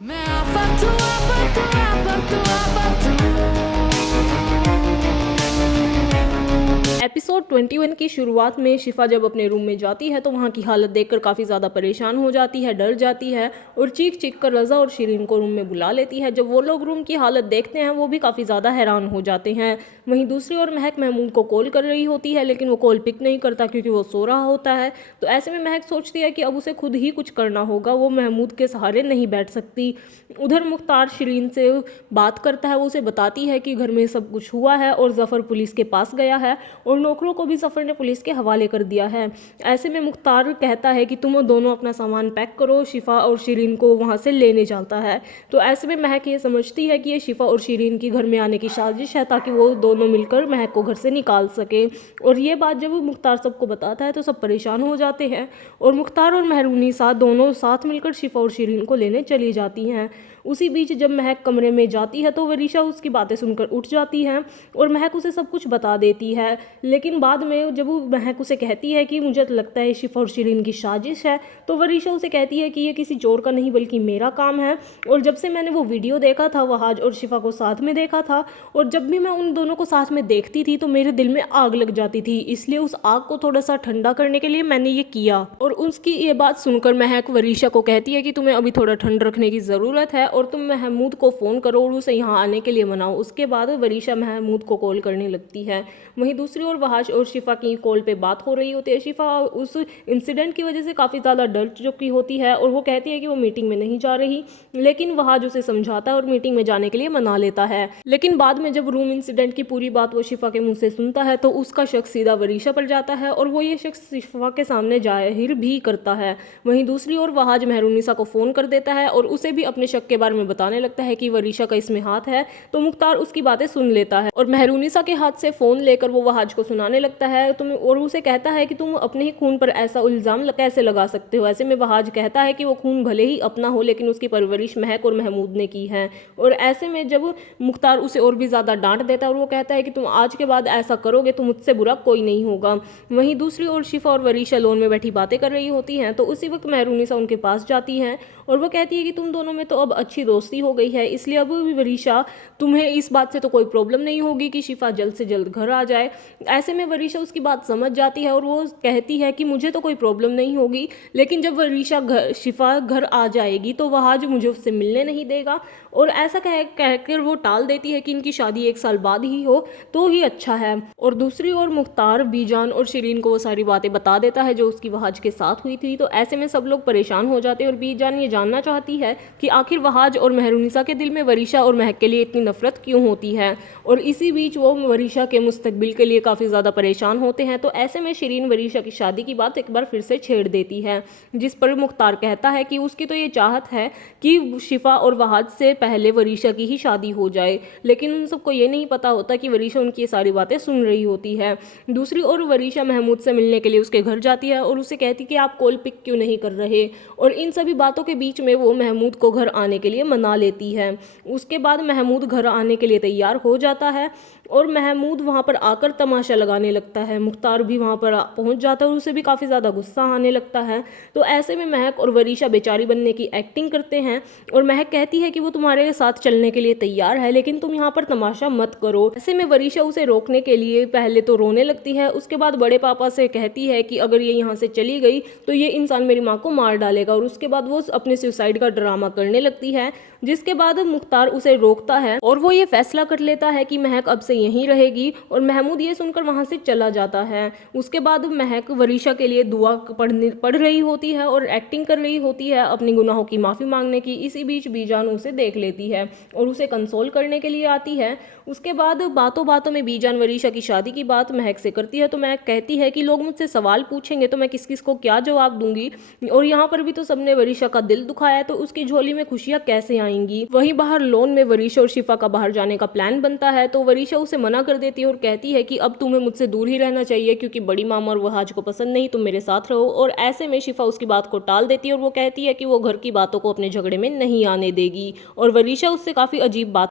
मैं आप एपिसोड 21 की शुरुआत में शिफा जब अपने रूम में जाती है तो वहाँ की हालत देखकर काफ़ी ज़्यादा परेशान हो जाती है, डर जाती है और चीख चीख कर रज़ा और शिरीन को रूम में बुला लेती है। जब वो लोग रूम की हालत देखते हैं वो भी काफ़ी ज़्यादा हैरान हो जाते हैं। वहीं दूसरी ओर महक महमूद को कॉल कर रही होती है लेकिन वो कॉल पिक नहीं करता क्योंकि वो सो रहा होता है। तो ऐसे में महक सोचती है कि अब उसे खुद ही कुछ करना होगा, वो महमूद के सहारे नहीं बैठ सकती। उधर मुख्तार शिरीन से बात करता है, वो उसे बताती है कि घर में सब कुछ हुआ है और जफ़र पुलिस के पास गया है और नौकरों को भी जफ़र ने पुलिस के हवाले कर दिया है। ऐसे में मुख्तार कहता है कि तुम दोनों अपना सामान पैक करो, शिफा और शिरीन को वहाँ से लेने जाता है। तो ऐसे में महक ये समझती है कि ये शिफा और शिरीन की घर में आने की साजिश है ताकि वो दोनों मिलकर महक को घर से निकाल सके। और ये बात जब मुख्तार सबको बताता है तो सब परेशान हो जाते हैं और मुख्तार और महरूनिसा दोनों साथ मिलकर शिफा और शिरीन को लेने चली जाती हैं। उसी बीच जब महक कमरे में जाती है तो वरीशा उसकी बातें सुनकर उठ जाती है और महक उसे सब कुछ बता देती है। लेकिन बाद में जब वो महक उसे कहती है कि मुझे तो लगता है शिफा और शिरीन की साजिश है, तो वरीशा उसे कहती है कि ये किसी चोर का नहीं बल्कि मेरा काम है। और जब से मैंने वो वीडियो देखा था वहाज और शिफा को साथ में देखा था और जब भी मैं उन दोनों को साथ में देखती थी तो मेरे दिल में आग लग जाती थी, इसलिए उस आग को थोड़ा सा ठंडा करने के लिए मैंने ये किया। और उसकी ये बात सुनकर महक वरीशा को कहती है कि तुम्हें अभी थोड़ा ठंड रखने की ज़रूरत है और तुम महमूद को फ़ोन करो और उसे यहाँ आने के लिए मनाओ। उसके बाद वरीशा महमूद को कॉल करने लगती है। वहीं दूसरी ओर वहाज और शिफा की कॉल पे बात हो रही होती है। शिफा उस इंसिडेंट की वजह से काफ़ी ज़्यादा डर चुकी होती है और वो कहती है कि वो मीटिंग में नहीं जा रही, लेकिन वहाज उसे समझाता है और मीटिंग में जाने के लिए मना लेता है। लेकिन बाद में जब रूम इंसिडेंट की पूरी बात वो शिफा के मुंह से सुनता है तो उसका शक सीधा वरीशा पर जाता है और वो ये शख्स शिफा के सामने जाहिर भी करता है। वहीं दूसरी ओर वहाज महरूनिसा को फ़ोन कर देता है और उसे भी अपने शक के बारे में बताने लगता है कि वरीशा का इसमें हाथ है। तो मुख्तार उसकी बातें सुन लेता है और महरूनिसा के हाथ से फ़ोन लेकर वो वहाज को सुनाने लगता है तुम, और उसे कहता है कि तुम अपने ही खून पर ऐसा इल्ज़ाम कैसे लगा सकते हो। ऐसे में वहाज कहता है कि वो खून भले ही अपना हो लेकिन उसकी परवरिश महक और महमूद ने की है। और ऐसे में जब मुख्तार उसे और भी ज़्यादा डांट देता है और वो कहता है कि तुम आज के बाद ऐसा करोगे तो मुझसे बुरा कोई नहीं होगा। वहीं दूसरी ओर शिफा और वरीशा लोन में बैठी बातें कर रही होती हैं तो उसी वक्त महरूनिसा उनके पास जाती हैं और वो कहती है कि तुम दोनों में तो अब अच्छी दोस्ती हो गई है, इसलिए अब वरीशा तुम्हें इस बात से तो कोई प्रॉब्लम नहीं होगी कि शिफा जल्द से जल्द घर आ जाए। ऐसे में वरीशा उसकी बात समझ जाती है और वो कहती है कि मुझे तो कोई प्रॉब्लम नहीं होगी, लेकिन जब शिफा घर आ जाएगी तो वह आज मुझे उससे मिलने नहीं देगा। और ऐसा कहकर वो टाल देती है कि इनकी शादी 1 साल बाद ही हो तो ही अच्छा है। और दूसरी ओर मुख्तार बीजान और शिरीन को वो सारी बातें बता देता है जो उसकी वहाज के साथ हुई थी। तो ऐसे में सब लोग परेशान हो जाते हैं और बीजान ये जानना चाहती है कि आखिर वहाज और महरूनिसा के दिल में वरीशा और महक के लिए इतनी नफरत क्यों होती है। और इसी बीच वो वरीशा के मुस्तकबिल के लिए काफ़ी ज़्यादा परेशान होते हैं। तो ऐसे में शिरीन वरीशा की शादी की बात एक बार फिर से छेड़ देती है, जिस पर मुख्तार कहता है कि उसकी तो ये चाहत है कि शिफा और वहाज से पहले वरीशा की ही शादी हो जाए, लेकिन उन सबको ये नहीं पता होता कि वरीशा उनकी ये सारी बातें सुन रही होती है। दूसरी ओर वरीशा महमूद से मिलने के लिए उसके घर जाती है और उसे कहती कि आप कॉल पिक क्यों नहीं कर रहे। और इन सभी बातों के बीच में वो महमूद को घर आने के लिए मना लेती है। उसके बाद महमूद घर आने के लिए तैयार हो जाता है और महमूद वहाँ पर आकर तमाशा लगाने लगता है। मुख्तार भी वहाँ पर पहुँच जाता है और उसे भी काफ़ी ज़्यादा गुस्सा आने लगता है। तो ऐसे में महक और वरीशा बेचारी बनने की एक्टिंग करते हैं और महक कहती है कि वो तुम्हारे साथ चलने के लिए तैयार है लेकिन तुम यहाँ पर तमाशा मत करो। ऐसे में वरीशा उसे रोकने के लिए पहले तो रोने लगती है, उसके बाद बड़े पापा से कहती है कि अगर ये यहाँ से चली गई तो ये इंसान मेरी माँ को मार डालेगा। और उसके बाद वो अपने सुसाइड का ड्रामा करने लगती है, जिसके बाद मुख्तार उसे रोकता है और वो ये फैसला कर लेता है कि महक अब से यहीं रहेगी। और महमूद ये सुनकर वहाँ से चला जाता है। उसके बाद महक वरीशा के लिए दुआ पढ़ रही होती है और एक्टिंग कर रही होती है अपनी गुनाहों की माफ़ी मांगने की। इसी बीच बीजान उसे देख लेती है और उसे कंसोल करने के लिए आती है। उसके बाद बातों बातों में बीजान वरीशा की शादी की बात महक से करती है। तो महक कहती है कि लोग मुझसे सवाल पूछेंगे तो मैं किस किस को क्या जवाब दूंगी, और यहाँ पर भी तो सबने वरीशा का दिल दुखाया है तो उसकी झोली में खुशियाँ कैसे आएंगी। वहीं बाहर लोन में वरीशा और शिफा का बाहर जाने का प्लान बनता है तो वरीशा उसे मना कर देती है और कहती है कि अब तुम्हें मुझसे दूर ही रहना चाहिए क्योंकि बड़ी मामा और वहाज को पसंद नहीं, तुम मेरे साथ रहो। और ऐसे में शिफा उसकी बात को टाल देती है और वो कहती है कि वो घर की बातों को अपने झगड़े में नहीं आने देगी। और वरीशा उससे काफ़ी अजीब बात